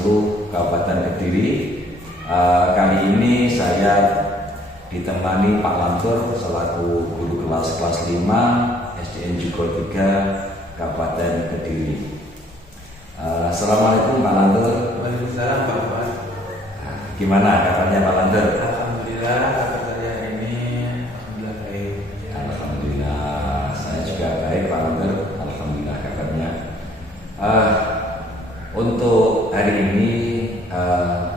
10 Kabupaten Kediri. Kali ini saya ditemani Pak Lantur selaku guru kelas 5 SDN Jugol 3 Kabupaten Kediri. Assalamualaikum Pak Lantur. Waalaikumsalam Pak Pak. Gimana kabarnya Pak Lantur? Alhamdulillah kabar saya ini alhamdulillah baik. Alhamdulillah saya juga baik Pak Lantur. Alhamdulillah kabarnya. Untuk hari ini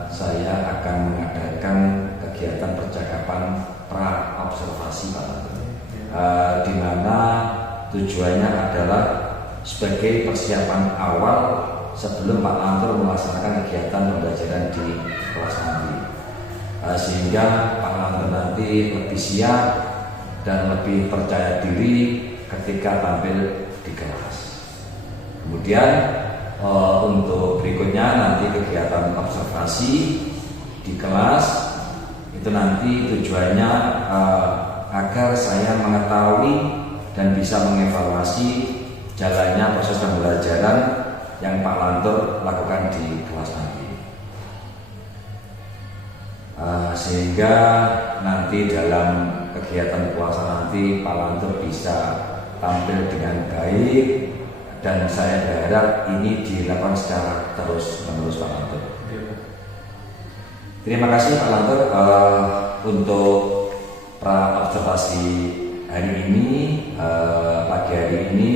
saya akan mengadakan kegiatan percakapan pra observasi Pak Lantur, di mana tujuannya adalah sebagai persiapan awal sebelum Pak Lantur melaksanakan kegiatan pembelajaran di kelas nanti, sehingga Pak Lantur nanti lebih siap dan lebih percaya diri ketika tampil di kelas. Kemudian untuk berikutnya nanti kegiatan observasi di kelas itu nanti tujuannya agar saya mengetahui dan bisa mengevaluasi jalannya proses pembelajaran yang Pak Lantur lakukan di kelas nanti, sehingga nanti dalam kegiatan puasa nanti Pak Lantur bisa tampil dengan baik, dan saya berharap ini dilakukan secara terus-menerus Pak Lantur. Terima kasih Pak Lantur untuk pra observasi hari ini. Pagi hari ini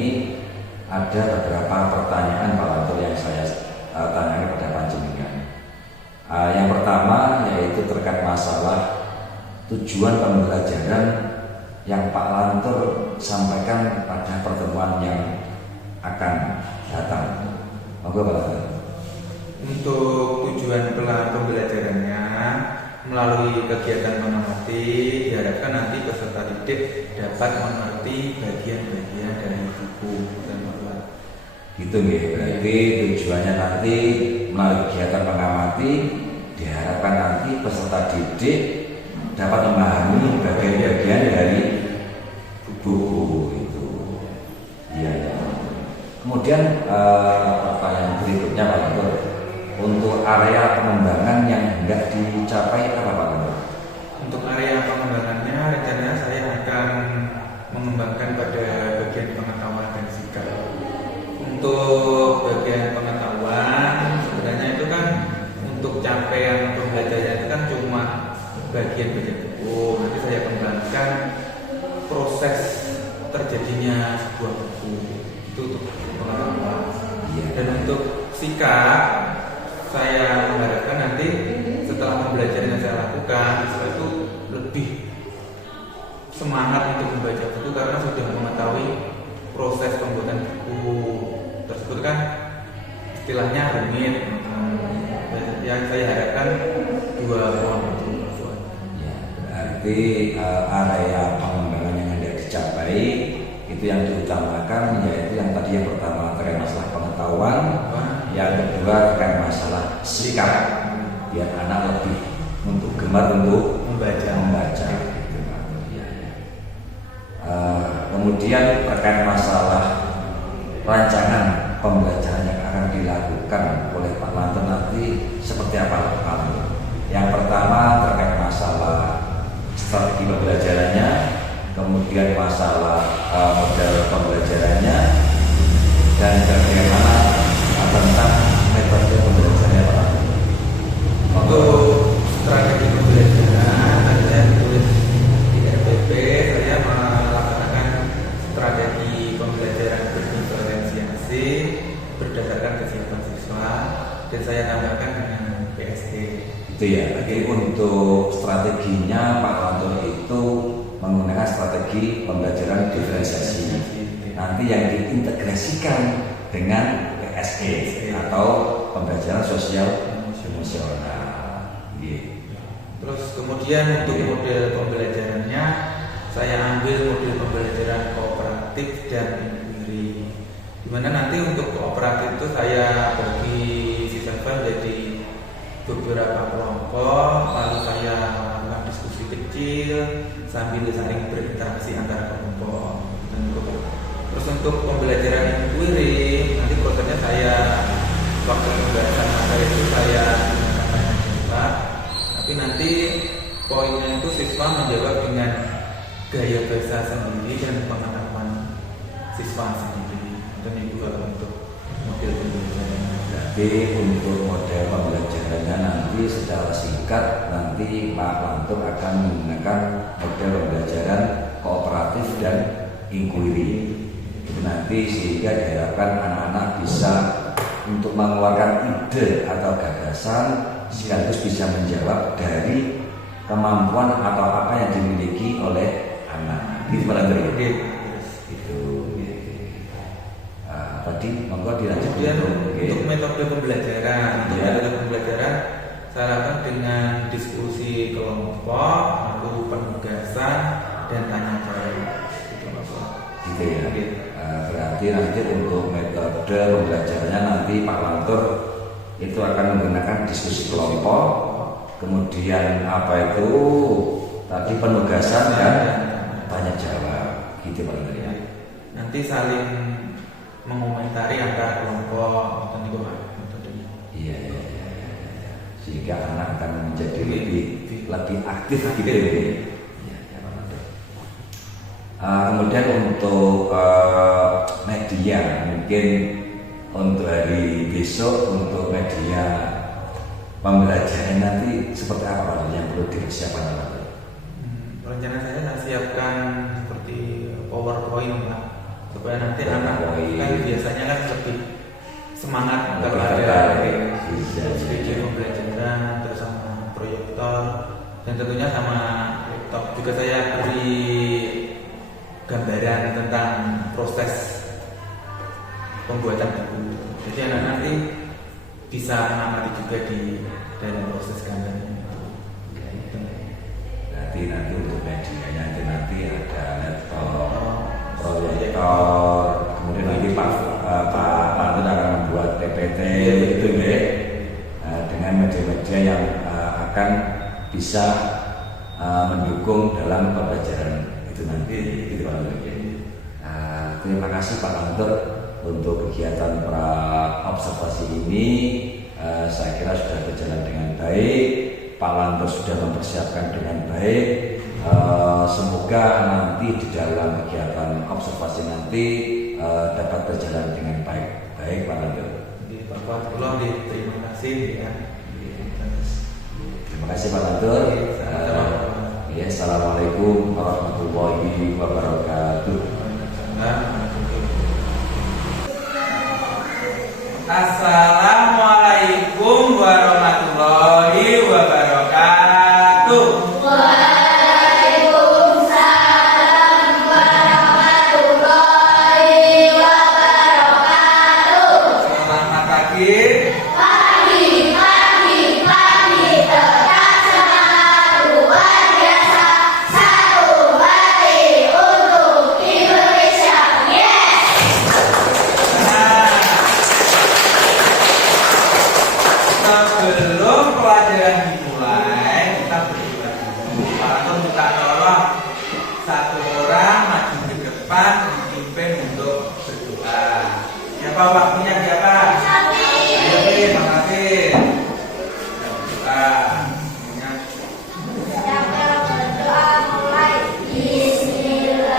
ada beberapa pertanyaan Pak Lantur yang saya tanyakan kepada panjenengan. Yang pertama yaitu terkait masalah tujuan pembelajaran yang Pak Lantur sampaikan pada pertemuan yang akan datang. Monggo Pak Lantur. Untuk tujuan pembelajarannya melalui kegiatan mengamati, diharapkan nanti peserta didik dapat mengerti bagian-bagian dari buku dan manual. Gitu nih, berarti tujuannya nanti melalui kegiatan mengamati diharapkan nanti peserta didik dapat memahami bagian-bagian dari buku itu. Iya ya. Kemudian pertanyaan berikutnya Pak Lantur, untuk area pengembangan yang hendak dicapai apa Pak Lantur? Untuk area pengembangannya rencananya saya akan mengembangkan pada bagian pengetahuan dan sikap. Untuk bagian pengetahuan sebenarnya itu kan untuk capaian pembelajaran itu kan cuma bagian baca buku. Nanti saya kembangkan proses terjadinya sebuah buku itu untuk pengetahuan. Dan untuk sikap saya mengharapkan nanti setelah pembelajaran yang saya lakukan setelah itu lebih semangat untuk membaca buku karena sudah mengetahui proses pembuatan buku tersebut kan istilahnya rumit. Yang saya harapkan dua poin itu. Ya, berarti area pengembangan yang hendak dicapai itu yang diutamakan yaitu yang tadi yang pertama terkait masalah pengetahuan, yang kedua terkait masalah sikap, biar anak lebih untuk gemar untuk membaca. Kemudian terkait masalah rancangan pembelajaran yang akan dilakukan oleh Pak Lantur nanti seperti apa Pak Lantur? Yang pertama terkait masalah strategi pembelajarannya, kemudian masalah model pembelajarannya, dan bagaimana tentang metode pembelajarannya Pak Lantur. Untuk strategi pembelajaran saya tulis di RPP, saya melaksanakan strategi pembelajaran berdiferensiasi berdasarkan kesiapan siswa, dan saya tambahkan dengan PSE. Itu ya. Jadi untuk strateginya Pak Lantur itu menggunakan strategi pembelajaran diferensiasi. Nanti yang diintegrasikan dengan PSE atau pembelajaran sosial emosional. Terus kemudian untuk model pembelajarannya saya ambil model pembelajaran kooperatif dan inquiry, dimana nanti untuk kooperatif itu saya bagi siswa menjadi beberapa kelompok, lalu saya melakukan diskusi kecil sambil saling berinteraksi antara kelompok. Terus untuk pembelajaran inquiry nanti prosesnya saya waktu pembahasan materi saya tanya jawab, tapi nanti poinnya itu siswa menjawab dengan gaya bahasa sendiri dan pengetahuan siswa sendiri. Itu kalau untuk model pembelajaran. Jadi untuk model pembelajarannya nanti secara singkat nanti Pak Lantur akan menggunakan model pembelajaran kooperatif dan inquiry. Itu nanti sehingga diharapkan anak-anak bisa untuk mengeluarkan ide atau gagasan sekaligus bisa menjawab dari kemampuan atau apa yang dimiliki oleh anak. Gitu Pak Lantur. Itu. Tadi monggo dilanjut. Kemudian untuk metode pembelajaran, saya lakukan dengan diskusi kelompok, lalu penugasan dan tanya jawab. Gitu ya. Berarti nanti untuk metode pembelajarannya nanti Pak Lantur itu akan menggunakan diskusi kelompok, kemudian apa itu tadi penugasan dan tanya jawab. Gitu Pak Lantur ya. Nanti saling mengomentari antar kelompok dan itu metodenya. Iya. Sehingga anak akan menjadi lebih aktif gitu. Kemudian untuk media mungkin untuk hari besok untuk media pembelajaran nanti seperti apa yang perlu dipersiapkan? Rencana saya siapkan seperti PowerPoint lah, supaya nanti anak kan biasanya kan lebih semangat kepada video pembelajaran terus sama proyektor dan tentunya sama laptop juga. Saya beri gambaran tentang proses pembuatan buku, jadi anak nanti bisa mengamati juga di dalam proses gambarnya. Nanti untuk medianya nanti ada laptop, proyektor, kemudian nanti Pak Lantur akan membuat PPT itu ya, dengan media-media yang akan bisa mendukung dalam pembelajaran itu nanti gitu Pak Lantur. Terima kasih Pak Lantur untuk kegiatan pra observasi ini. Saya kira sudah berjalan dengan baik. Pak Lantur sudah mempersiapkan dengan baik. Semoga nanti di dalam kegiatan observasi nanti dapat berjalan dengan baik. Baik Pak Lantur. Terima kasih ya. Terima kasih Pak Lantur. Assalamualaikum warahmatullahi wabarakatuh. Assalamualaikum warahmatullahi wabarakatuh. Waalaikumsalam warahmatullahi wabarakatuh. Selamat pagi. Pagi, tetap semangat luar biasa. Satu hari untuk Indonesia. Yes. Sebelum pelajaran dimulai, kita berdoa dulu. Pak Lantur minta tolong satu orang maju ke depan dipimpin untuk berdoa. Siapa waktunya siapa? Ayo, terima kasih. Berdoa. Siapa berdoa mulai? Terima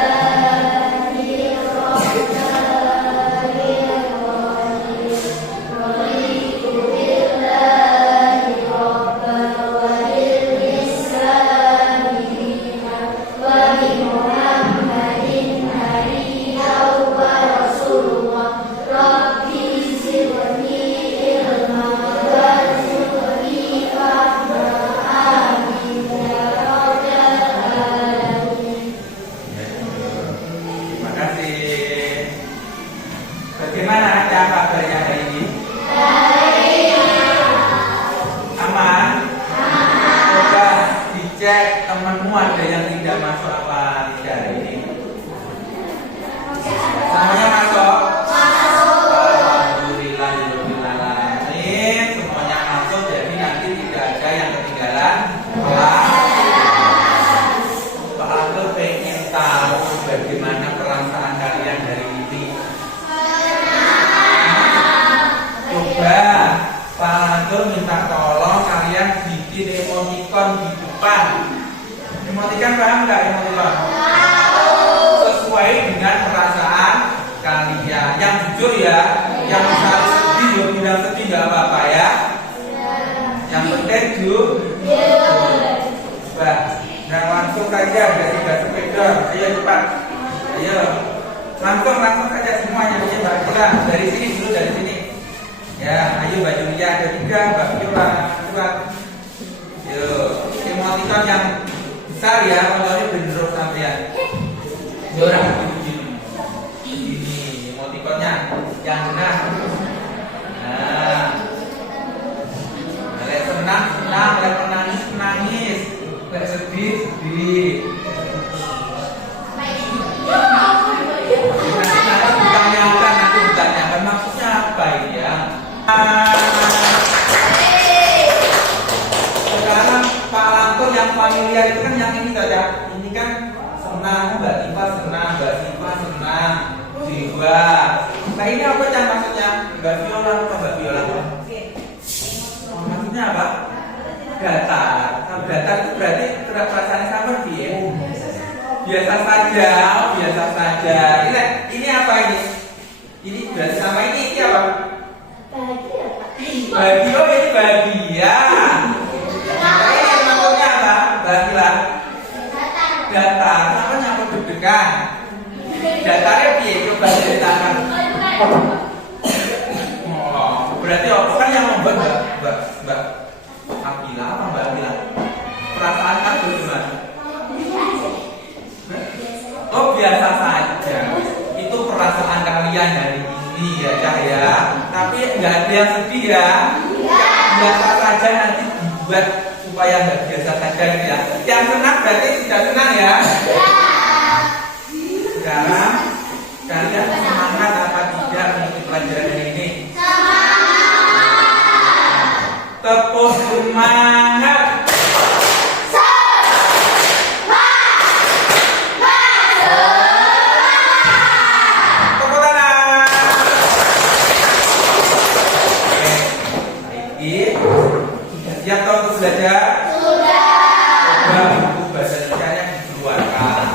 kasih. Bagaimana kabarnya hari ini? Aman? Coba dicek temanmu ada yang tidak masuk apa tidak hari ini? Semuanya masuk? Alhamdulillahirobbilalamin. Semuanya masuk, jadi nanti tidak ada yang ketinggalan kelas. Pak Lantur pengen tahu bagaimana perasaan kalian hari ini. Coba Pak Lantur minta tolong kalian bikin emoticon di depan. Emoticon paham nggak emoticon? Sesuai dengan perasaan kalian. Yang jujur ya, yang misalnya sedih ya bilang sedih nggak apa-apa ya. Yang penting coba. Nah langsung saja dari sepeda. Ayo cepat. Ayo langsung saja semuanya. Ayo Mbak Viola dari sini dulu dari sini. Ya, ayo Mbak Julia ada 3, Mbak Viola cepat. Yuk, emoticon yang besar ya, contohnya bener sampean. Orang ini emoticonnya yang benar. Nah, lek senang, lek menangis, lek sedih. Nanti ditanyakan maksudnya apa ini ya? Sekarang Pak Lantur yang familiar itu kan yang ini saja. Ini kan senang, Mbak Tifa senang, Mbak Tifa senang, Dewa. Nah ini apa yang maksudnya? Mbak Viola apa Mbak Viola? Maksudnya apa? Datar. Datar itu berarti perasaan sama dia. Biasa saja. Ini apa ini? Ini berarti sama ini apa? Bahagia. Oh ini bahagia. Nah ini maksudnya apa? Bahagia. Datar. Apa nyamuk deg-degan? Datarnya piye? Coba ceritakan. Oh, berarti apa kan yang membuat Mbak Abila apa Mbak Abila? Perasaan kan gimana? Oh biasa saja. Itu perasaan kalian hari ini ya Cah ya. Tapi nggak ada yang sedih ya. Biasa saja nanti dibuat supaya nggak biasa saja ya. Yang senang berarti tidak senang ya. Sekarang kalian semangat apa tidak mengikuti pelajaran ini? Tepuk semangat. Tepuk tangan. Sudah siap toh untuk belajar? Sudah. Buku bahasa Indonesia yang dikeluarkan.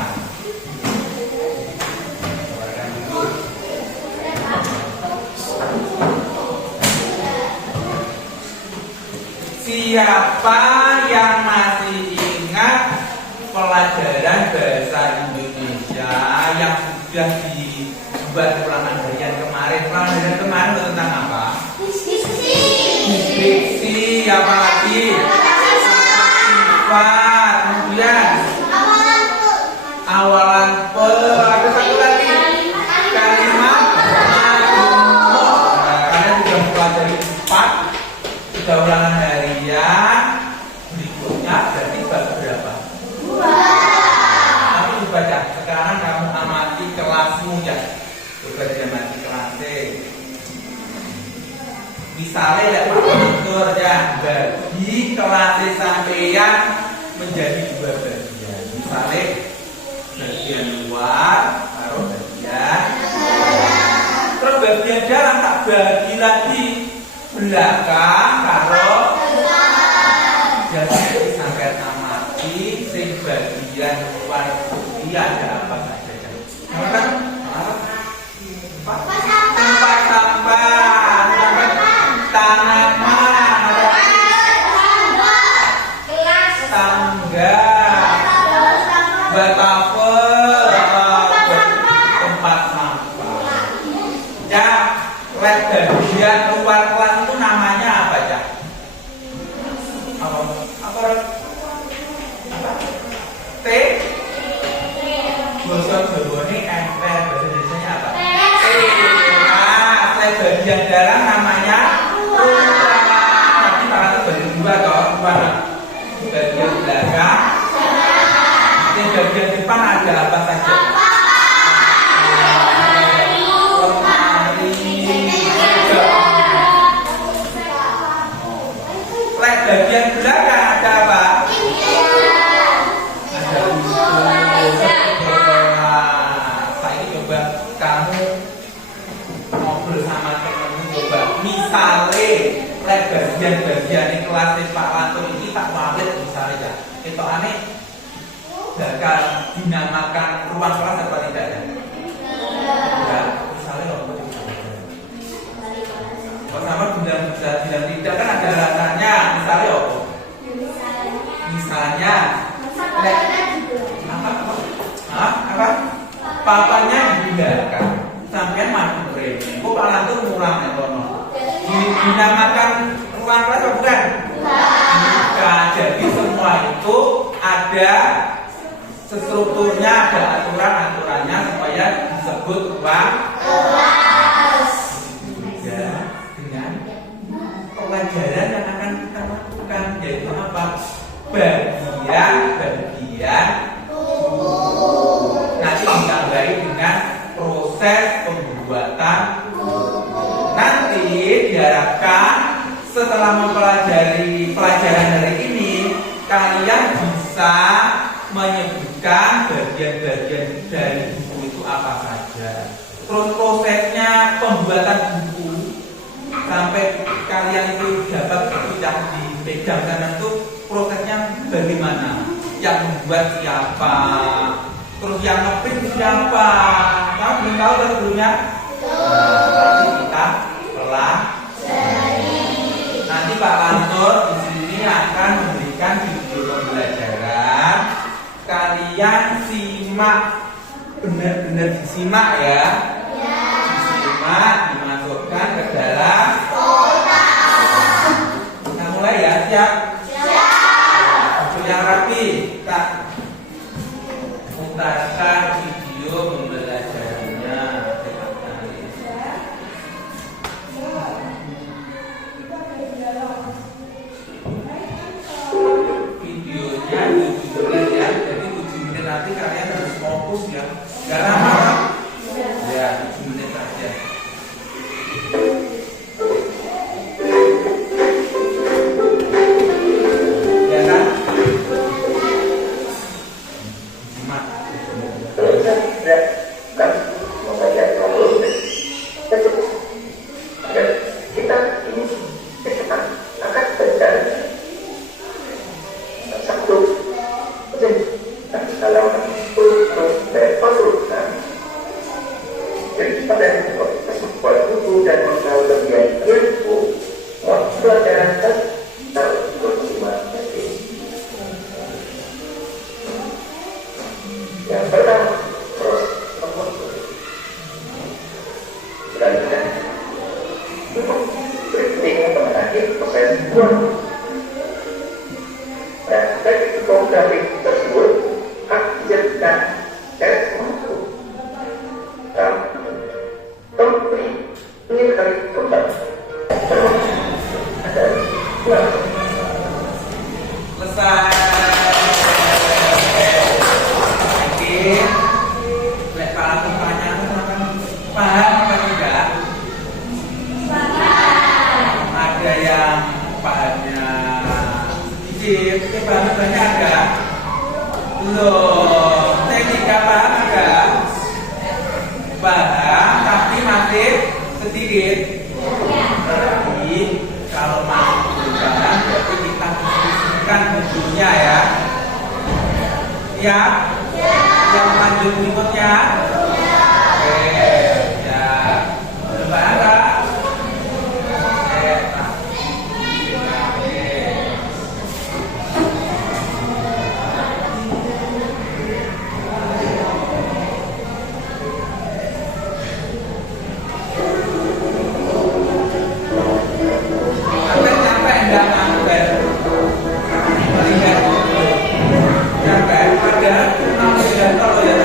Siapa yang masih ingat pelajaran bahasa Indonesia yang sudah dibuat ulangan harian kemarin? Ulangan harian kemarin tentang apa? Diksi, apa lagi? Sifat, kemudian awalan pe, ada satu lagi kalimat madumuk. Kalian sudah mempelajari 4, sudah ulangan harian. Berikutnya berarti bab berapa? 2. Tapi dibaca. Sekarang kamu amati kelasmu ya. Coba diamati kelasnya. Misalnya ya Pak Mentor ya, bagi kelasnya sampeyan menjadi 2 bagian. Misalnya bagian luar, taruh bagian terus bagian dalam tak bagi lagi belakang, taruh jadi sampai amati sing bagian luar dia ada apa saja. Kan? Tempat sampah, tanaman, tangga, batafel, tempat sampah. Ya, bagian luar kelas itu namanya apa ya? Apa? T. Bahasa Jawa ini emper, bahasa Indonesianya apa? Bagian dalam namanya ruang. Nanti kalau bagi 2 toh, bagian belakang. Di bagian depan ada apa saja? Bagian belakang ada apa? Ada ini coba kamu ngobrol sama temenmu, coba misalnya lek bagian-bagian di kelas Pak Lanto ini tak walet misalnya ya. Itu aneh bakal dinamakan ruang kelas apa tidak ya? Ya, misalnya loh. Pertama bilang tidak kan ada alasannya. Misalnya apa? Misalnya apa? Papanya dihindarkan. Sampai masuk remeh. Kok Pak Lanto murah ya kono? Dinamakan ruang kelas apa bukan? Bukan. Jadi semua itu ada strukturnya, ada aturan-aturannya supaya disebut ruang kelas. Ya, dengan pelajaran yang akan kita lakukan yaitu apa? Bagian nanti ditambahi dengan proses pembuatan. Nanti diharapkan setelah mempelajari pelajaran hari ini kalian bisa menyebutkan bagian-bagian dari buku itu apa saja. Terus prosesnya pembuatan buku sampai kalian itu dapat sudah dipegang karena itu prosesnya bagaimana? Yang membuat siapa? Terus yang ngeprint siapa? Kamu belum tahu kan sebelumnya? Nanti kita pelajari. Nanti Pak Lantur di sini akan memberikan video pembelajaran. Kalian simak, benar-benar disimak ya. Disimak, dimasukkan ke dalam kotak. Kita mulai ya, siap? Siap. Yang rapi, kita putarkan video pembelajarannya. Videonya 7 menit ya, jadi 7 menit nanti kalian harus fokus ya. Gak lama ya, 7 menit saja. Ya kan? Simak. Kita ini akan berjalan satu. Kalau berpasukan, jadi pada sebuah buku dan mengenal bagian ilmu, pelajaran harus berlima. Yang pertama, proses membentuk. Selanjutnya, printing mengenai proses buat. Dan dari infografik tersebut hasilkan tes masuk. Komplit ini kali kembali. Ada dua. Selesai. Oke. Lek para pertanyaan paham apa tidak? Ada yang pahamnya sedikit, pahamnya ada. Loh, teknika paham enggak? Paham, tapi masih sedikit. Jadi kalau masih belum paham, berarti kita diskusikan bukunya ya. Ya? Yang lanjut berikutnya. Oke, ya. Coba enggak? Sampai ada 6 kalau ya,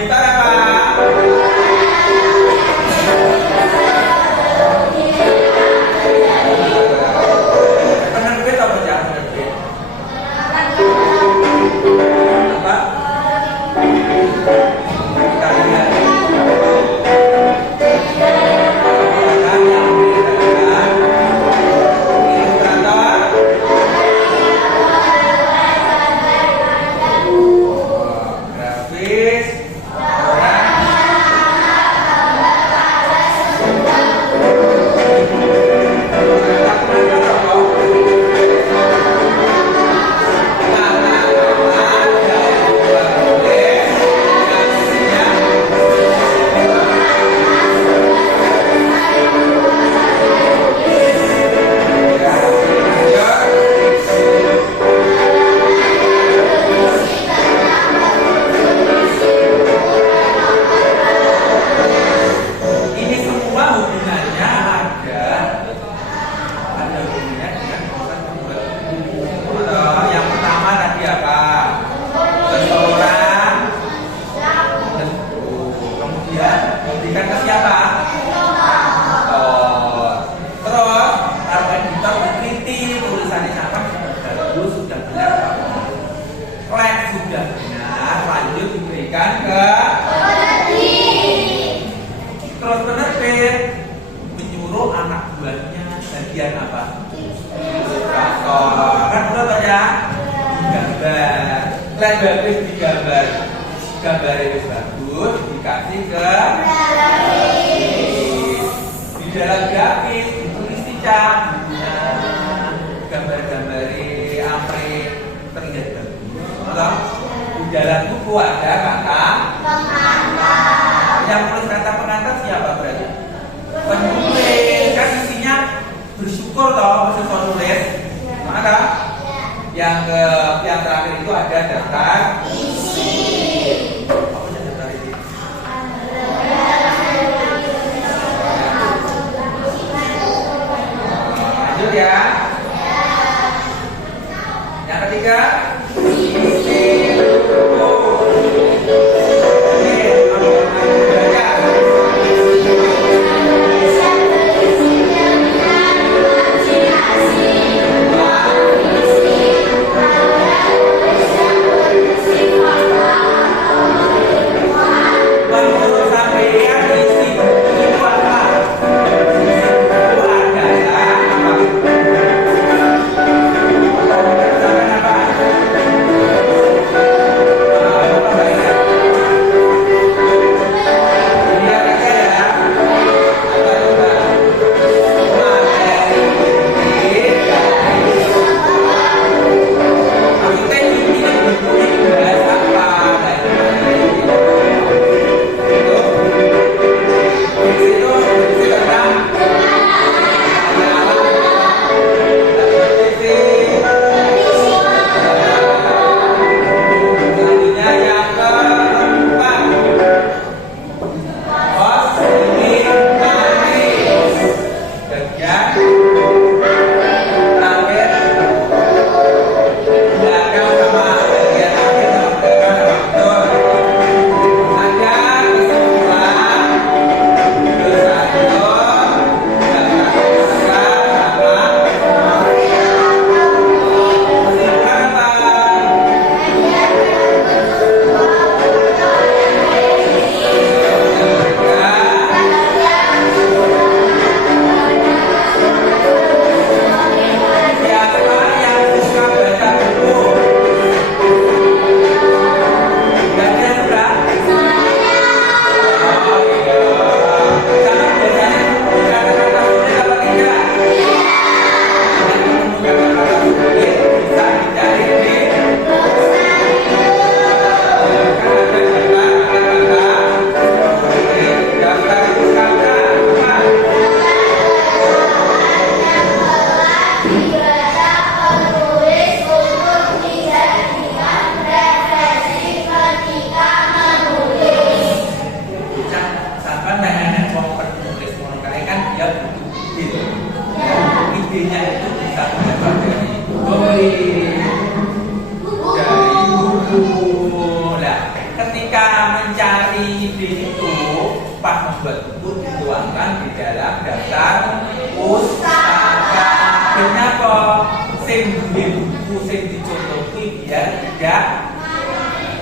gitar apa? Penerbit apa ya? Penerbit apa? Kita lihat. Terus penerbit menyuruh anak buahnya bagian apa? Ilustrator. Kan udah tau ya? Gambar. Lihat bagus digambar. Gambar itu bagus dikasih ke di dalam grafis ditulis cicak gambar-gambar Apri terlihat bagus. Di dalam buku ada kata yang tulis kata pengantar siapa berarti? Penulis. Kan isinya bersyukur toh masih penulis. Ada yang terakhir itu ada daftar isi. Apa sih daftar isi? Lanjut ya. Yang ketiga isi.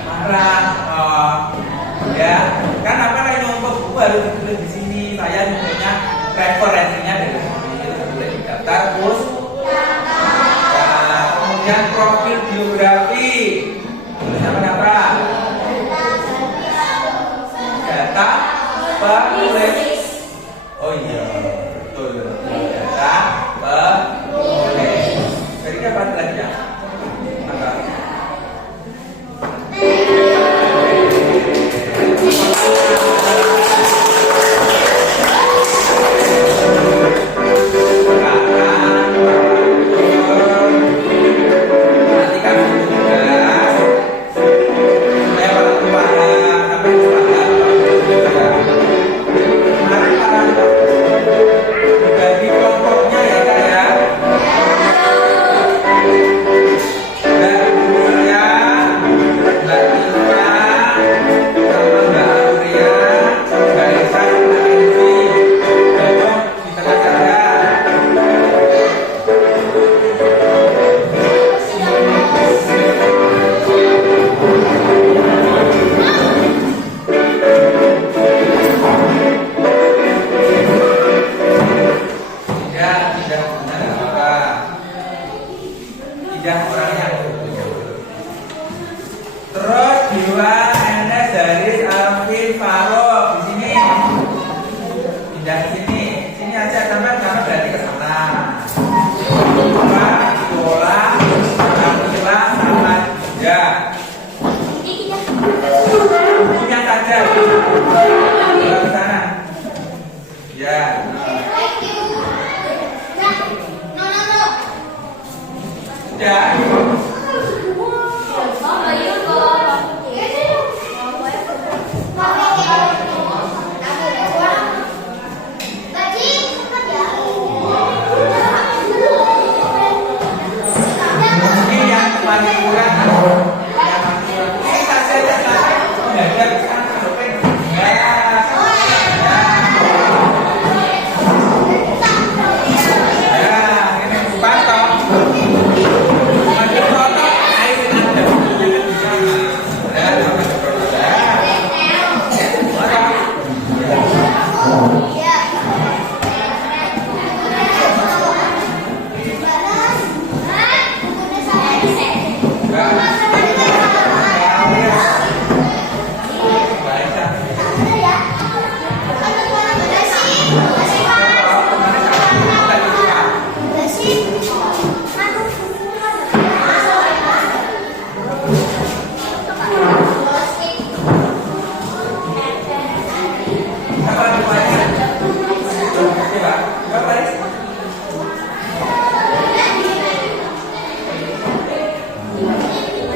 Marah. Oh, ya. Kan apa ini untuk buku harus ditulis di sini. Saya punya referensinya dari sini. Boleh didaftar, terus. Kemudian profil biografi. Tulis apa? Data penulis. Oh iya, betul. Data penulis. Jadi apa lagi ya? Maka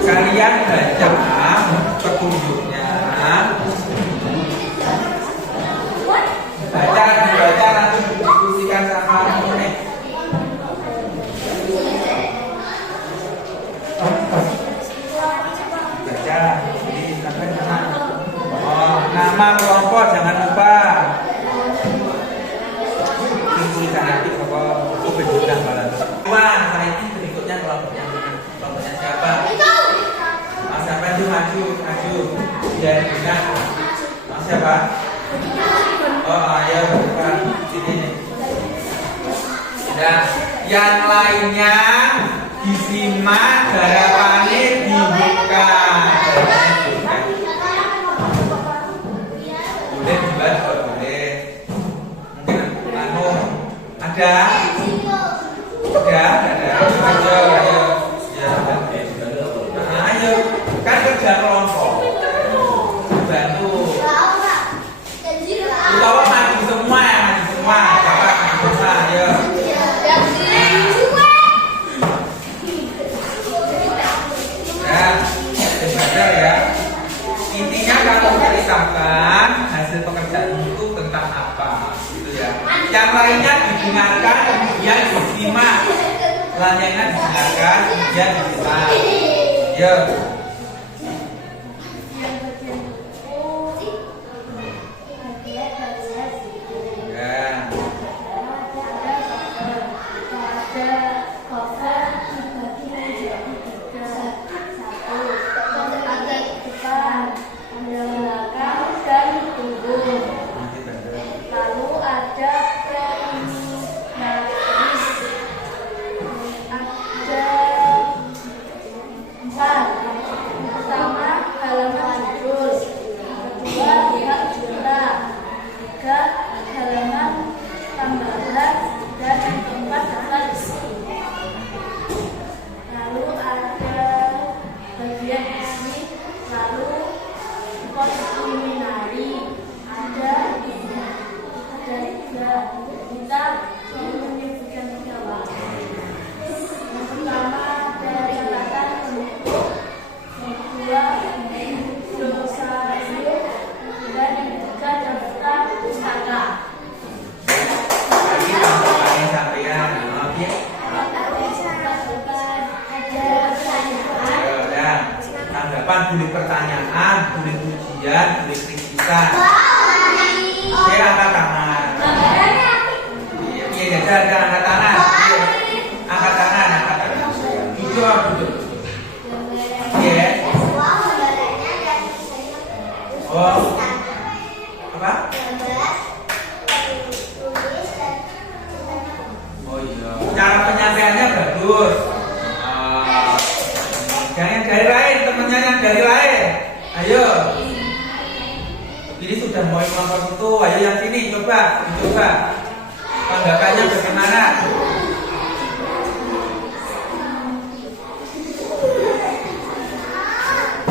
kalian baca petunjuknya, dibaca nanti didiskusikan sama ini. Baca, jadi sampai nama. Oh, nama kelompok jangan lupa. Tulisan nanti apa? Oh, berbeda malah. Wah, saya ini berikutnya kelompoknya siapa? Siapa itu maju. Dia dengan siapa? Oh, ayo depan sini. Nah, yang lainnya disimak, garapannya dibuka. Boleh dibaca, boleh. Mungkin ada. Ayo. Ayo, kan kerja kelompok, bantu. Kalau maju semua, Bapak maju semua, ayo. Ya, belajar ya. Intinya kamu ceritakan hasil pekerjaan itu tentang apa, gitu ya. Yang lainnya didengarkan, kemudian disimak. Lainnya didengarkan, kemudian disimak. Yo. tanggapan, boleh pertanyaan, boleh ujian, boleh kritikan. Saya angkat tangan. Iya, jangan angkat tangan. Angkat tangan, angkat tangan. Duduk. Iya. Oh. Apa? Oh iya. Cara penyampaiannya bagus. Jangan dari lain, temennya yang dari lain. Ayo. Ini sudah mulai kelompok itu. Ayo yang sini, coba. Tanggapannya bagaimana?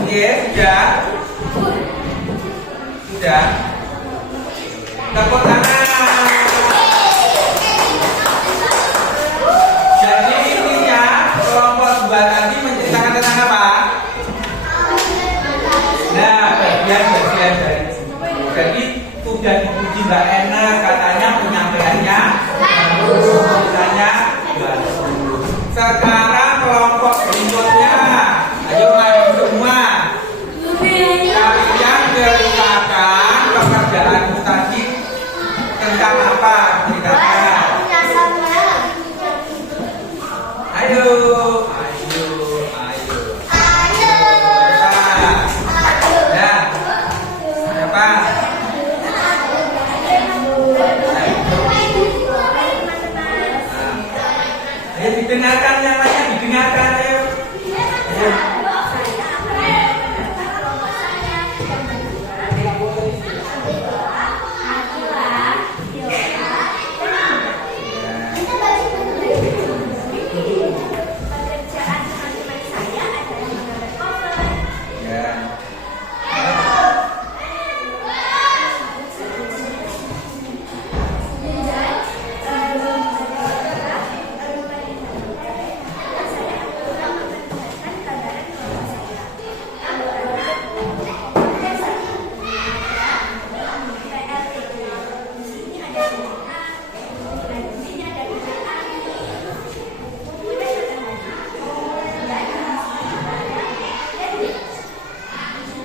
Iya, sudah. Tepuk tangan. Jadi intinya kelompok 2 tadi menceritakan tentang apa? Nah, bagian dari jadi sudah dipuji Mbak Ena, katanya penyampaiannya tulisannya bagus. Sekarang kelompok berikutnya, ayo maju semua. Kalian ceritakan pekerjaan tadi tentang apa? Ceritakan. Ayo. Ya. Siapa? Ayo didengarkan yang lainnya, didengarkan ayo.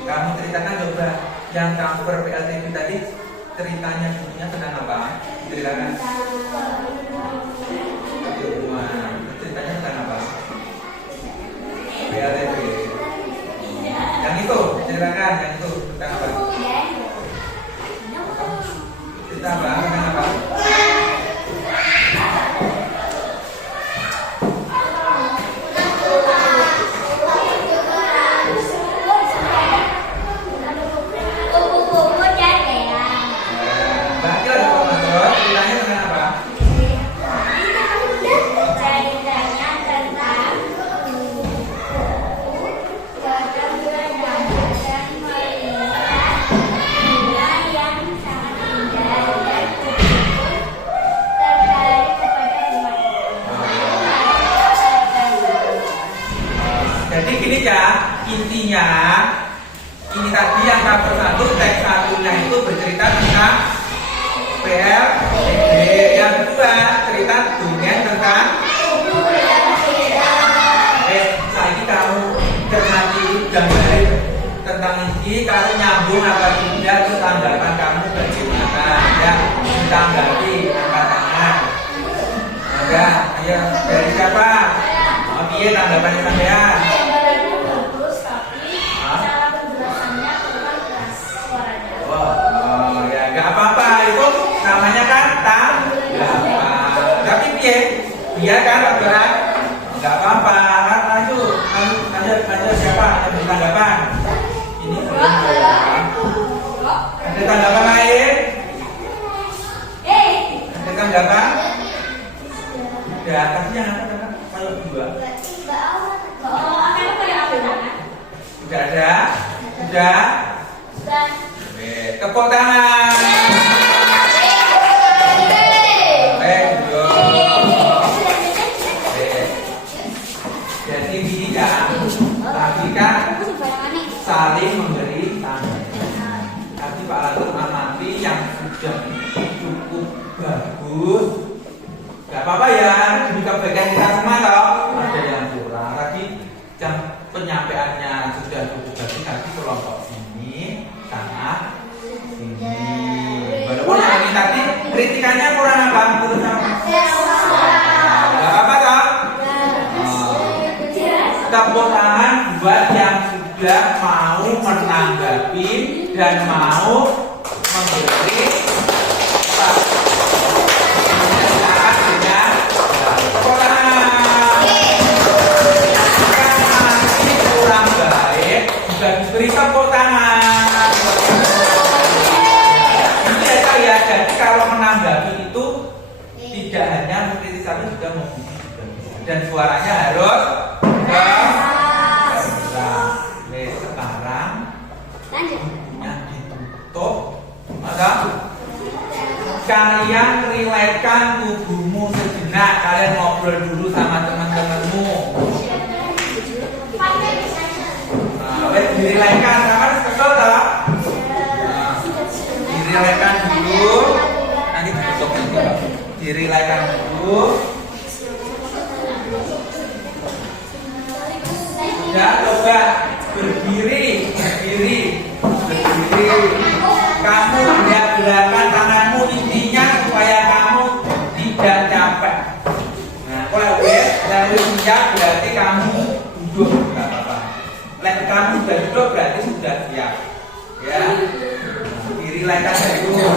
Kamu ceritakan coba yang transfer PLTB tadi ceritanya bunyinya tentang apa? Ceritakan. Ceritanya tentang apa? PLTB. Yang itu ceritakan, yang itu tentang apa? Cerita apa? Tentang apa? Jadi gini ya, intinya ini tadi yang cover 1, teks 1-nya itu bercerita tentang PLTB. Yang kedua cerita dongeng tentang saya kamu cermati gambar tentang ini, kalau nyambung apa tidak, terus tanggapan kamu bagaimana ya, ditanggapi angkat tangan. Ada, ayo dari siapa? Iya, tanggapannya sampean. Bagus, tapi cara penjelasannya kurang keras suaranya. Oh ya, nggak apa-apa, itu namanya kan tanggapan. Tapi dia kan bergerak, nggak apa-apa. Lanjut siapa? Ada tanggapan? Ini ada tanggapan lain? Ada tanggapan? Ya, tapi jangan apa kalau dua. Sudah ada? Sudah? Oke, tepuk tangan. Jadi gini kan, tadi kan saling memberi tanggapan. Tadi Pak Latul amati yang sudah cukup bagus. Gak apa-apa ya, demi kebaikan kita semua toh. Ada yang kurang. Tadi jam penyampaiannya sudah kelompok sini sama sini. Walaupun yang ini tadi kritikannya kurang apa? Kurang apa? Gak apa-apa toh? Tepuk tangan buat yang sudah mau menanggapi dan mau memberi beri tepuk tangan. Ini ya, jadi kalau menanggapi itu tidak hanya mengkritisasi, sudah memberi dan suaranya harus keras. Sekarang bukunya ditutup, maka kalian rilekskan tubuhmu sejenak. Kalian ngobrol dulu sama teman-temanmu. Dirilaikan, sama kesel tak? Dirilaikan dulu, nanti ditutup juga. Dirilaikan dulu. Ya, coba berdiri. Kamu gerak-gerakan tanganmu, intinya supaya kamu tidak capek. Nah, kalau lalu siap berarti kamu duduk, nggak apa-apa. Kamu sudah duduk berarti sudah siap, ya. Dirilaikan dulu.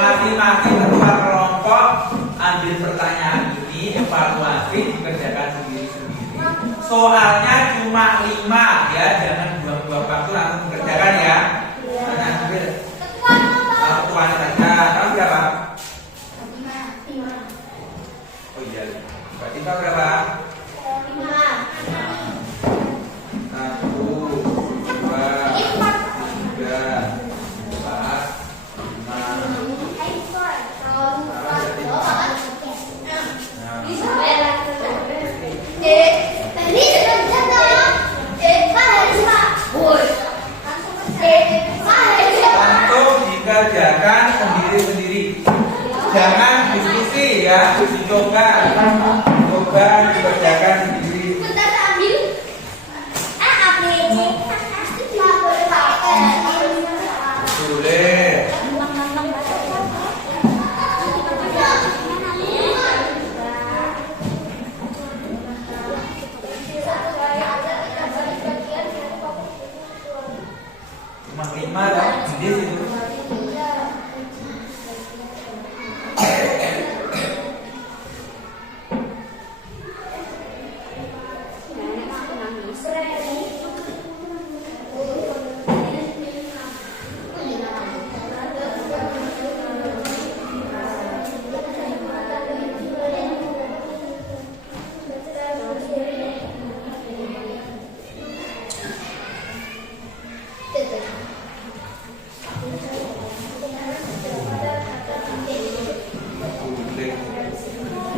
Masing-masing ketua kelompok ambil pertanyaan ini, evaluasi, dikerjakan sendiri-sendiri. Soalnya cuma 5 ya, jangan buang-buang waktu langsung dikerjakan ya. Nah, ambil ketuaan saja. Kamu berapa? 5. Oh iya. Berarti kau berapa? 5. 1, 2, 3, 4, 5. Langsung dikerjakan sendiri-sendiri. Jangan diskusi ya, coba dikerjakan sendiri. Boleh. Cuma 5 kan? Di situ.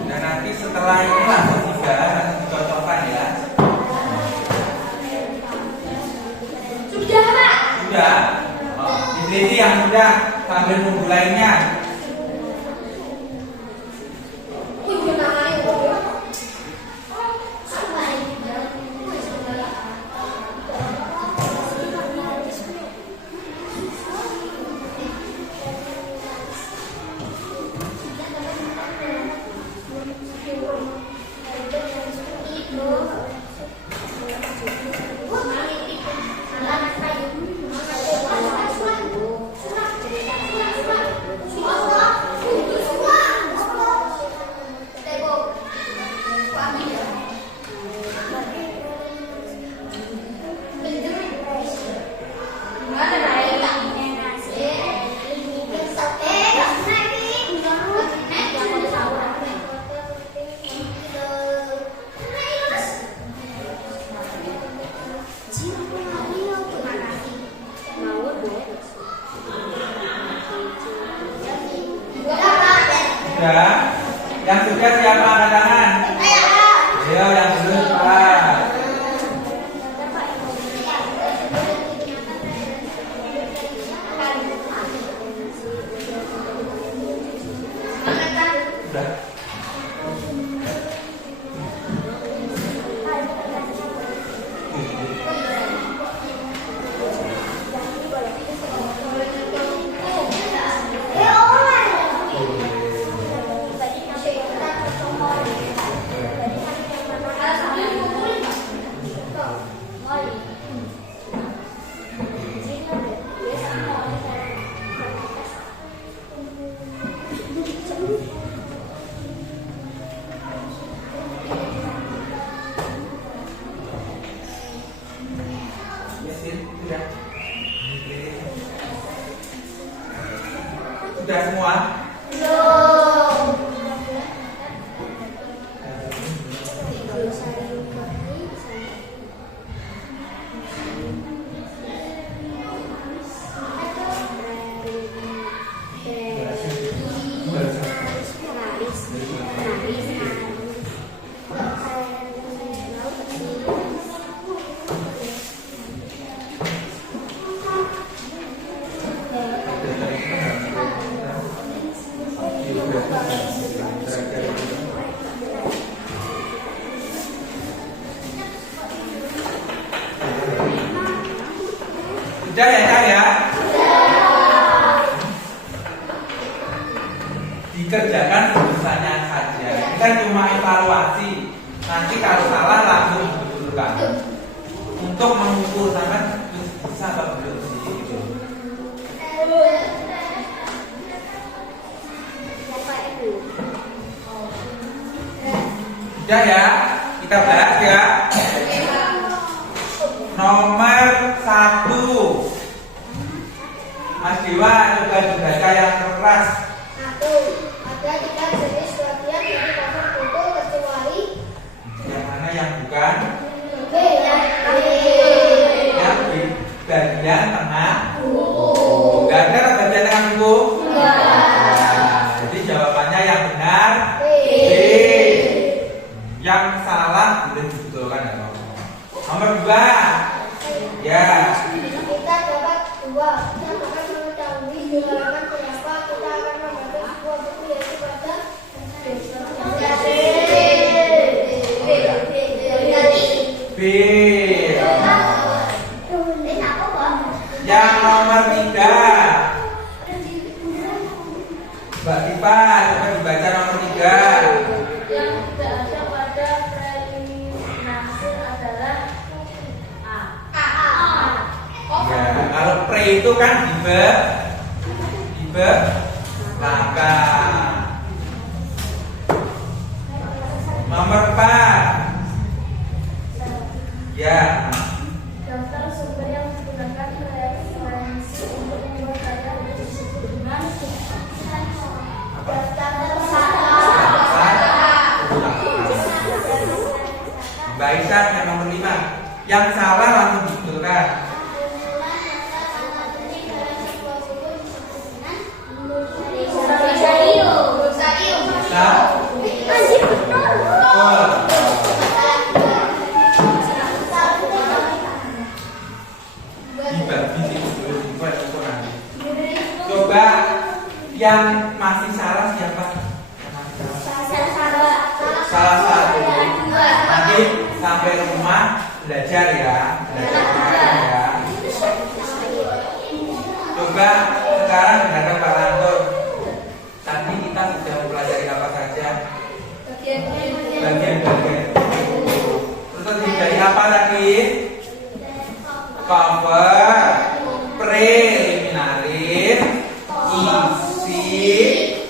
Dan nanti setelah ini langsung dicocokkan ya. Sudah. Diteliti yang sudah sambil nunggu lainnya. Sudah. Sudah? Yang sudah siapa angkat tangan? Ayo yang dulu cepat. Sudah. Sudah semua? Sudah ya Kak ya? Dikerjakan sebisanya saja. Kita cuma evaluasi. Nanti kalau salah langsung dibetulkan. Untuk mengukur sama bisa apa belum sih gitu. Sudah ya? Kita bahas ya. Nomor 1, Mas Dewa coba dibaca yang keras. 1. Ada 3 jenis bagian dari cover foto kecuali Yang mana yang bukan? B. Yang B. Yang B. Bagian tengah. Enggak ada bagian tengah buku? Nah, jadi jawabannya yang benar B. B. Yang salah boleh dibetulkan ya. Nomor 2. Ya. Kita dapat 2 yang akan mengetahui di halaman berapa kita akan membaca sebuah buku yaitu pada B. Yang nomor 3. Mbak Tifa, coba dibaca nomor 3. Yang tidak ada pada preliminase adalah A. Ya, kalau pre itu kan di belakang. Nomor 4. Ya. Daftar sumber yang digunakan referensi untuk membuat karya disebut dengan daftar Mbak Aisyah yang nomor 5. Yang salah langsung dibetulkan. Bisa? Betul. Dibagi sih dulu, dibuat itu nanti. Coba yang masih salah siapa? Salah satu. Nanti sampai rumah belajar ya, ya. Coba sekarang dengarkan Pak Lantur. Tadi kita sudah mempelajari apa saja? Bagian-bagian. Terus dari apa tadi? Cover, preliminaris, isi,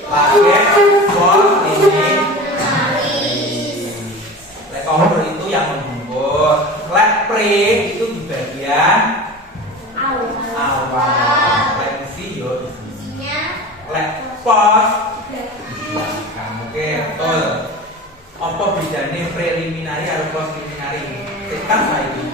paket, preliminaris. Cover itu yang membungkus. Pre itu di bagian awal. Isi yo isinya. Post. Oke, betul. Apa bedanya preliminari atau post preliminari? Kita ini.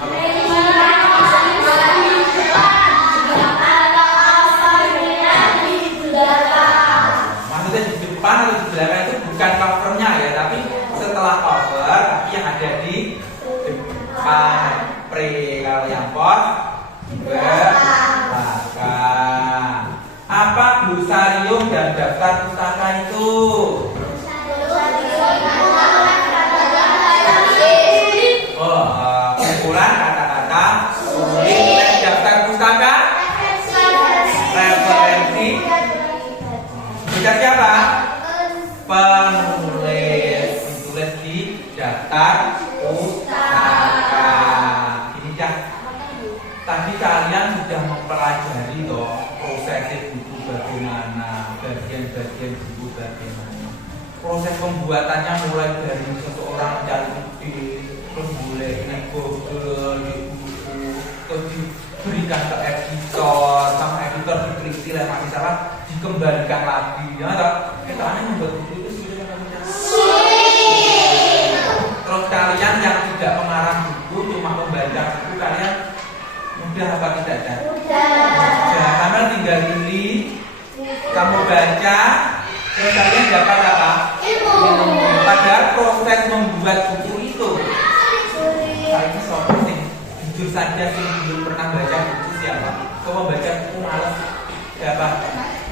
Maksudnya di depan atau di belakang payung dan daftar pustaka itu? Kumpulan kata-kata sulit. Daftar pustaka referensi. Kita siapa? Penulis. Ditulis di daftar pustaka. Ini ya. Tadi kalian sudah mempelajari toh proses buku bagaimana, bagian-bagian buku bagaimana. Proses pembuatannya mulai dari seseorang mencari ide, terus mulai naik Google di buku, terus diberikan ke editor, sama editor diklik lah masih salah, dikembalikan lagi. Ya, kita hanya membuat buku itu sudah namanya. Terus kalian yang tidak mengarang buku, cuma membaca buku, kalian mudah apa tidak ada? Mudah. Karena tinggal ini kamu baca, terus kalian dapat apa? Padahal proses membuat buku itu, saya ini sobat sih, jujur saja sih belum pernah baca buku siapa? Kalau baca buku malas, siapa?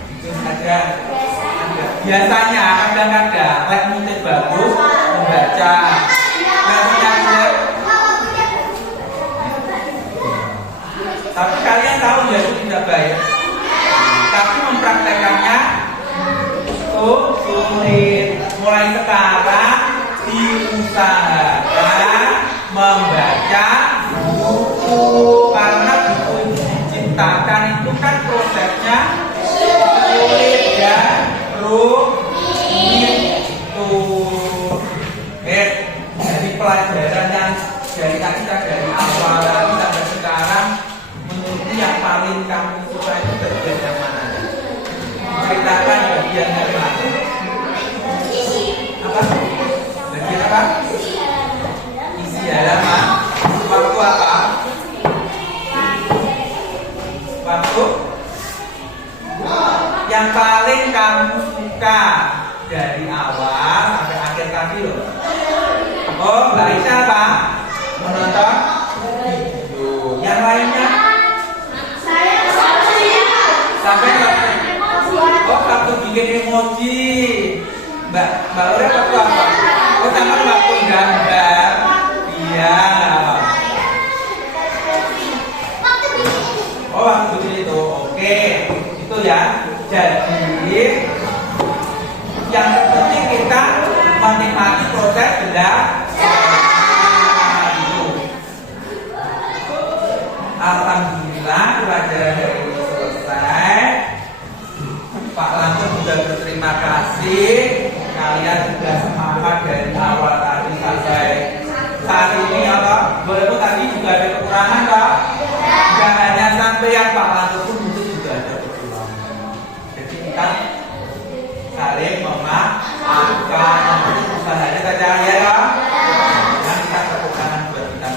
Jujur saja. Biasanya kadang-kadang lek mood bagus membaca. Tapi kalian tahu ya itu tidak baik. Tapi mempraktekannya itu sulit. Mulai sekarang diusahakan membaca buku, karena buku itu diciptakan itu kan prosesnya sulit dan rumit itu. Jadi pelajaran yang dari tadi dari awal sampai sekarang, yang paling kamu suka itu bagian yang mana? Ceritakan bagian yang mana? Apa? Bagian apa? Isi halaman. Waktu apa? Waktu yang paling kamu suka dari awal sampai akhir tadi loh. Oh, Mbak Aisyah apa? Menonton video. Yang lainnya? Sampai waktu bikin emoji. Mbak Laura waktu apa? Oh, sama waktu gambar. Iya. Oh, waktu itu. Oke, itu ya. Jadi yang penting kita menikmati proses belajar. Alhamdulillah pelajaran dari ini selesai. Pak Langsung sudah berterima kasih. Kalian sudah semangat dari awal tadi sampai saat ini apa? Boleh tadi juga ada kekurangan Pak? Tidak hanya sampai yang Pak Langsung pun mungkin juga ada kekurangan. Jadi kita saling memaafkan. Usahanya saja ya Pak. Dan kita kekurangan buat kita.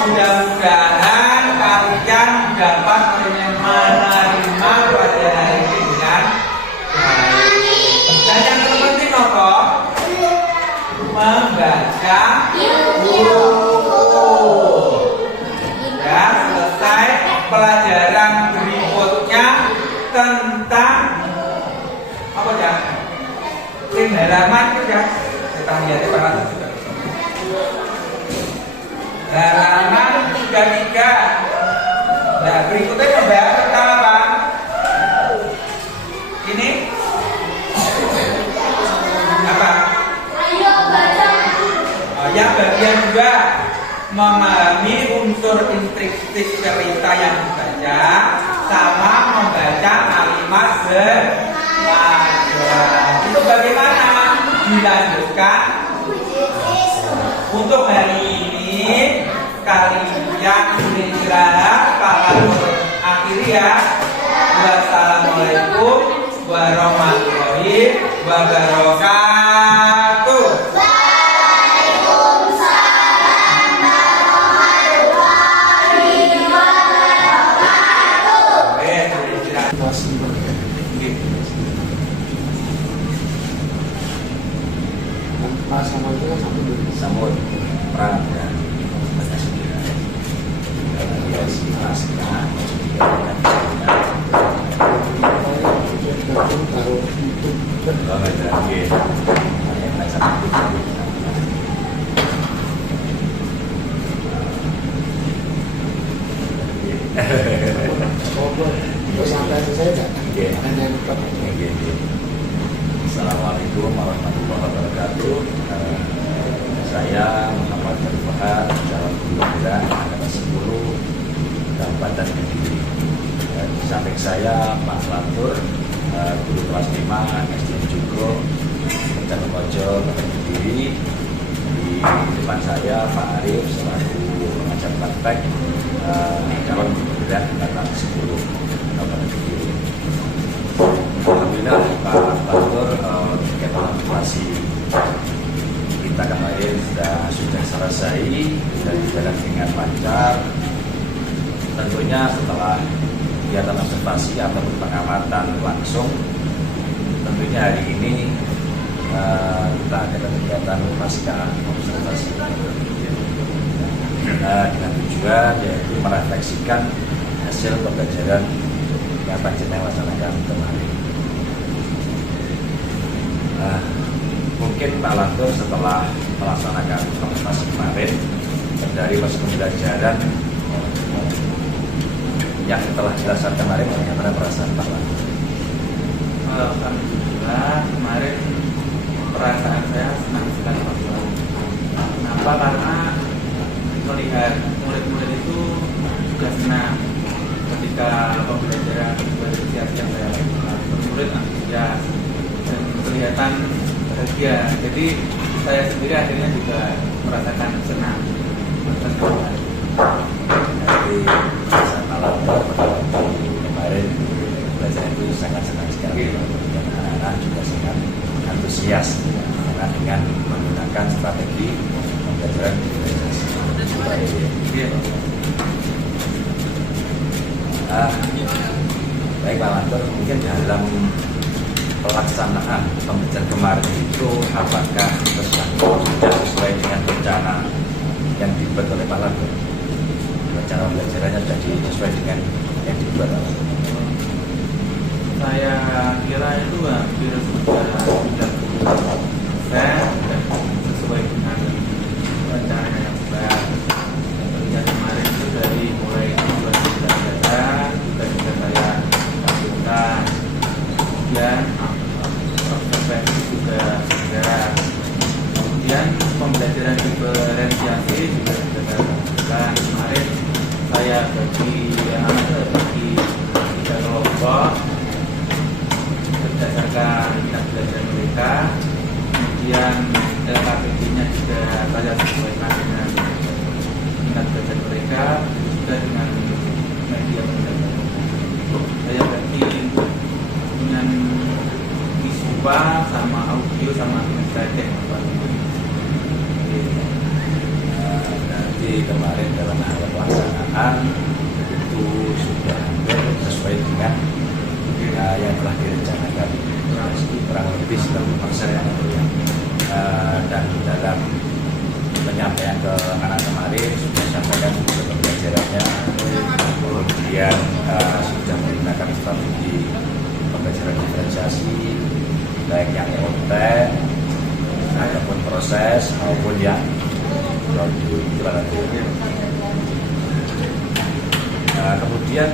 Mudah-mudahan kalian dapat menerima pelajaran ini dengan baik. Dan yang terpenting apa? Membaca buku. Ya, selesai pelajaran berikutnya tentang apa ya? Halaman ya. Kita lihat para juga. Halaman 33. Nah, berikutnya membahas tentang apa? Ini apa? Ayo baca. Yang bagian 2, memahami unsur intrinsik cerita yang dibaca sama membaca kalimat senada. Itu bagaimana? Dilanjutkan. Untuk hari ini kalian istirahat, kalau akhiri ya. Wassalamualaikum warahmatullahi wabarakatuh. Waalaikumsalam warahmatullahi wabarakatuh. Sampai sampai perang ya. menghiasi naskah dikatakan Assalamualaikum warahmatullahi wabarakatuh. Saya Muhammad Fahad, calon guru pemula angkatan 10 Kabupaten Kediri. Di samping saya Pak Latur, guru kelas 5 SD Joglo, Kecamatan Mojo, Kabupaten Kediri. Di depan saya Pak Arif selaku pengajar praktek calon guru pemula angkatan 10 Kabupaten Kediri. Alhamdulillah Pak Latur kegiatan motivasi kita kemarin sudah selesai dan berjalan dengan lancar. Tentunya setelah kegiatan observasi ataupun pengamatan langsung, tentunya hari ini kita adakan kegiatan pasca observasi dengan tujuan yaitu merefleksikan hasil pembelajaran yang panjenengan laksanakan kemarin. Mungkin Pak Latur setelah melaksanakan observasi kemarin dari proses pembelajaran yang telah dilaksanakan kemarin, bagaimana perasaan Pak Latur? Alhamdulillah kemarin perasaan saya senang sekali Pak. Kenapa? Karena melihat murid-murid itu juga senang ketika pembelajaran bersiap yang saya lakukan. Murid antusias dan kelihatan bahagia. Jadi saya sendiri akhirnya juga merasakan senang. Jadi perasaan Pak Latur kemarin belajar itu sangat senang sekali dan anak-anak juga sangat antusias karena dengan menggunakan strategi pembelajaran digitalisasi. Baik Pak Latur, mungkin dalam pelaksanaan pembelajaran kemarin itu apakah sudah sesuai dengan rencana yang dibuat oleh Pak Latur? Rencana pembelajarannya sudah sesuai dengan yang dibuat Pak Latur? Saya kira itu hampir sudah dan sesuai dengan rencana yang buat. Tentunya kemarin itu dari mulai tujuan pembelajaran juga saya lakukan, kemudian observasi juga segera, kemudian pembelajaran diferensiasi juga saya lakukan. Kemarin saya bagi tiga kelompok berdasarkan minat belajar mereka, kemudian LKPD-nya juga saya sesuaikan dengan minat belajar mereka, juga dengan media belajar. Saya bagi dengan visual sama audio sama mensajikan. Nanti kemarin dalam hal pelaksanaan itu sudah hampir sesuai dengan yang telah direncanakan, kurang lebih 90% yang dan dalam penyampaian ke anak kemarin sudah sampaikan pembelajarannya, kemudian sudah menggunakan strategi pembelajaran diferensiasi baik yang konten ataupun proses maupun yang produk. Kemudian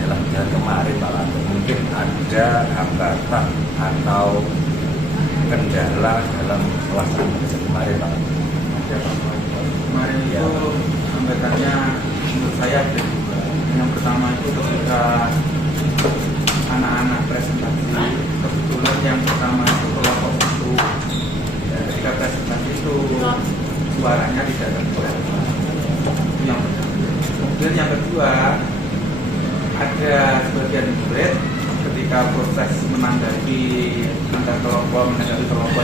dalam jalan kemarin Pak Latur mungkin ada hambatan atau kendala dalam pelaksanaan pembelajaran kemarin Pak Latur? Kemarin itu hambatannya menurut saya ada dua. Yang pertama itu ketika anak-anak presentasi, kebetulan yang pertama itu kelompok satu, ketika presentasi itu suaranya tidak terdengar. Yang pertama. Kemudian yang kedua, ada sebagian murid ketika proses menanggapi antar kelompok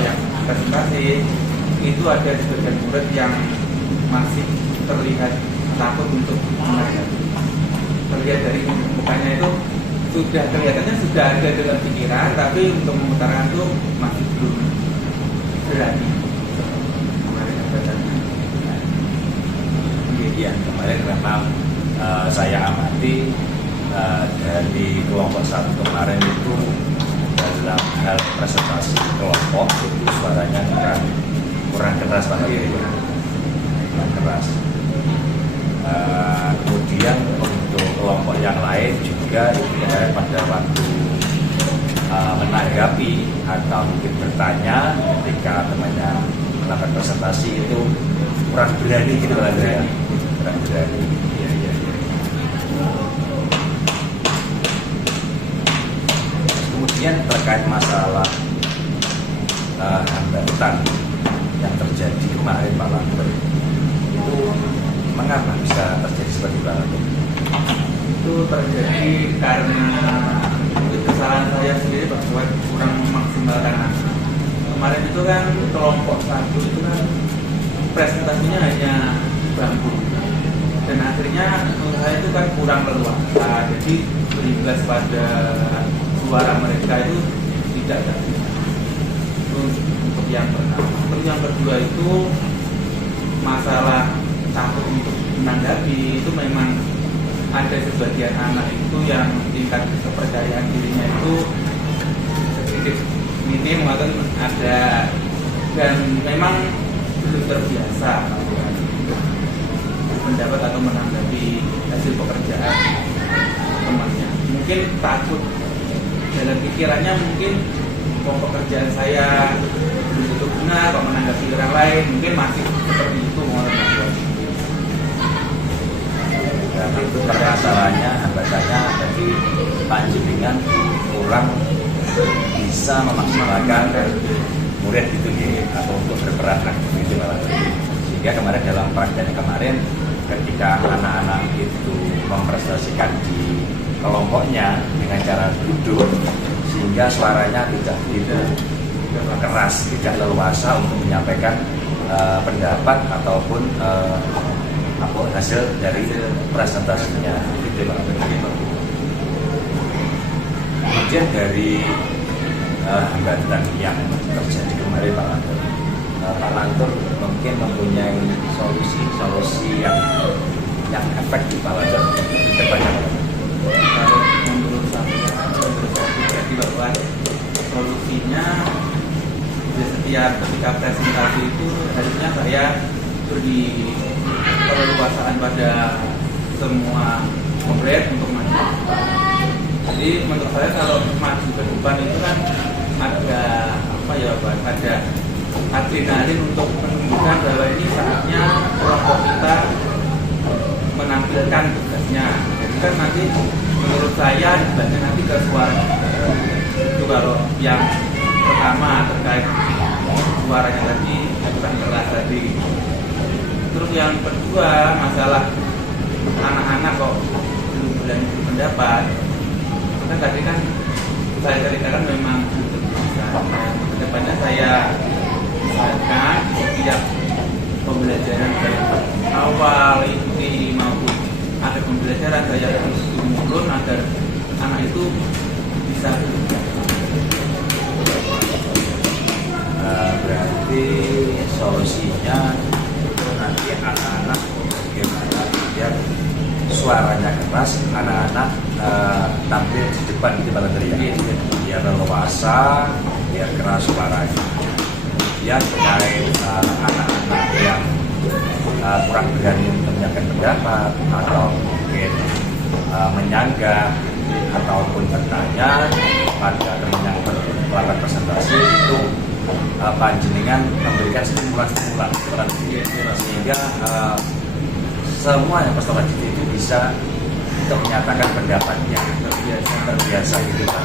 yang presentasi, itu ada sebagian murid yang masih terlihat takut untuk menanggapi. Terlihat dari mukanya itu kelihatannya sudah ada dalam pikiran, tapi untuk mengutarakan itu masih belum berani. yang kemarin memang saya amati dari kelompok 1 kemarin itu dalam hal presentasi kelompok itu suaranya kurang keras banget, kurang keras. Kemudian untuk kelompok yang lain juga itu kemarin pada waktu menanggapi atau mungkin bertanya ketika temannya melakukan presentasi itu kurang berani gitu lah, kurang berani. Kemudian terkait masalah hambatan yang terjadi kemarin Pak Lantur, itu mengapa bisa terjadi seperti itu Pak Lantur? Itu terjadi karena kesalahan saya sendiri bahwa kurang memaksimalkan. Kemarin itu kan kelompok 1 itu kan presentasinya hanya bambu, dan akhirnya menurut saya itu kan kurang leluasa, jadi berimbas pada suara mereka itu tidak ada. Itu untuk yang pertama. Terus yang kedua itu masalah takut untuk menanggapi, itu memang ada sebagian anak itu yang tingkat kepercayaan dirinya itu sedikit minim atau ada, dan memang belum terbiasa mendapat atau menanggapi hasil pekerjaan temannya. Mungkin takut dalam pikirannya, mungkin pekerjaan saya belum tentu benar, kalau menanggapi orang lain mungkin masih seperti itu. Berarti itu permasalahannya, hambatannya bagi panjenengan kurang bisa memaksimalkan murid itu ya, atau untuk berperan aktif itu malah. Sehingga kemarin dalam prakteknya kemarin ketika anak-anak itu mempresentasikan di kelompoknya dengan cara duduk, sehingga suaranya tidak begitu keras, tidak leluasa untuk menyampaikan pendapat ataupun hasil dari presentasinya gitu Pak. Kemudian dari hambatan yang terjadi kemarin Pak Lantur, Pak Lantur mungkin mempunyai solusi yang efektif Pak Lantur kedepannya. Kalau menurut saya jadi bahwa solusinya di setiap ketika presentasi itu harusnya saya beri keleluasaan pada semua murid untuk maju. Jadi menurut saya kalau maju ke depan itu kan ada ada adrenalin untuk menunjukkan bahwa ini saatnya kelompok kita menampilkan tugasnya. Jadi kan nanti menurut saya dibanding nanti ke suara itu. Kalau yang pertama terkait suaranya tadi bukan keras tadi. Terus yang kedua masalah anak-anak kok belum berani berpendapat. Kan tadi kan saya ceritakan memang bisa. Kedepannya saya misalkan setiap pembelajaran dari awal, inti maupun akhir pembelajaran saya harus turun agar anak itu bisa. Berarti solusinya nanti anak-anak bagaimana biar suaranya keras, anak-anak tampil di depan itu Pak Lantur ya, biar leluasa, biar keras suaranya. Kemudian terkait anak-anak yang kurang berani menyampaikan pendapat atau mungkin menyanggah ataupun bertanya pada teman yang melakukan presentasi itu panjenengan memberikan stimulan sehingga semua yang peserta didik itu bisa untuk menyatakan pendapatnya terbiasa gitu Pak.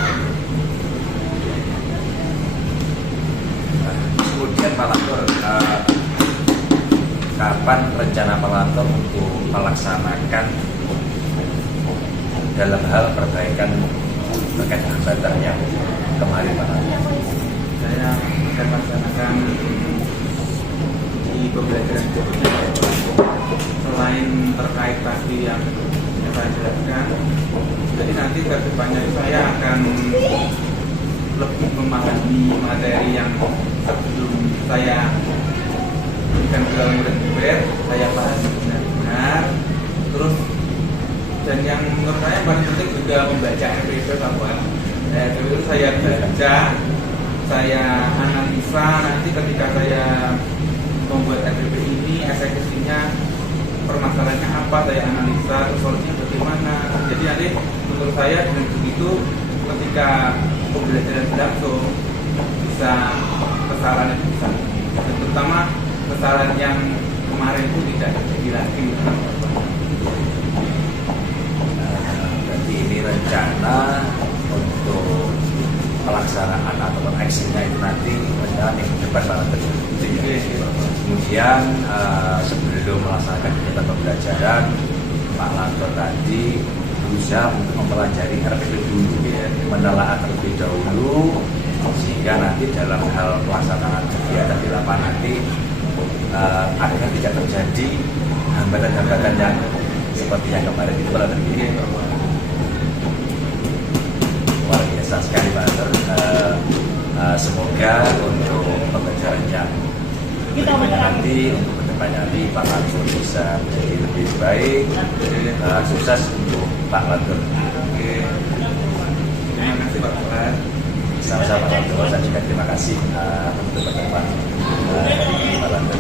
Kemudian Pak Lantur, kapan rencana Pak Lantur untuk melaksanakan dalam hal perbaikan terkait hambatan yang kemarin Pak Lantur? Saya akan melaksanakan di pembelajaran berikutnya. Selain terkait tadi yang saya jelaskan, jadi nanti ke depannya saya akan lebih memahami materi yang sebelum saya berikan ke murid-murid, saya pahami benar-benar benar. Terus dan yang menurut saya paling penting juga membaca RPP Pak. Itu saya baca, saya analisa nanti ketika saya membuat RPP ini eksekusinya permasalahannya apa, saya analisa terus solusinya bagaimana. Jadi nanti menurut saya dengan begitu ketika pembelajaran berlangsung bisa kesalahan itu bisa, dan terutama kesalahan yang kemarin itu tidak terjadi lagi. Berarti ini rencana untuk pelaksanaan atau aksinya itu nanti rencana minggu depan banget terjadi. Kemudian sebelum melaksanakan kegiatan pembelajaran, Pak Lantor tadi berusaha untuk mempelajari RPP dulu, menelaah terlebih dahulu, sehingga nanti dalam hal pelaksanaan kegiatan di lapangan nanti agar tidak terjadi hambatan-hambatan yang seperti yang kemarin itu pada terjadi. Luar biasa sekali Pak Lantor. Semoga untuk pembelajaran yang berikutnya nanti, untuk kedepannya nanti Pak Lantur bisa menjadi lebih baik. Sukses untuk Pak Lantur. Terima kasih Pak Tuhan. Sama-sama Pak Lantur. Saya juga terima kasih untuk pertemuan dari Pak Lantur.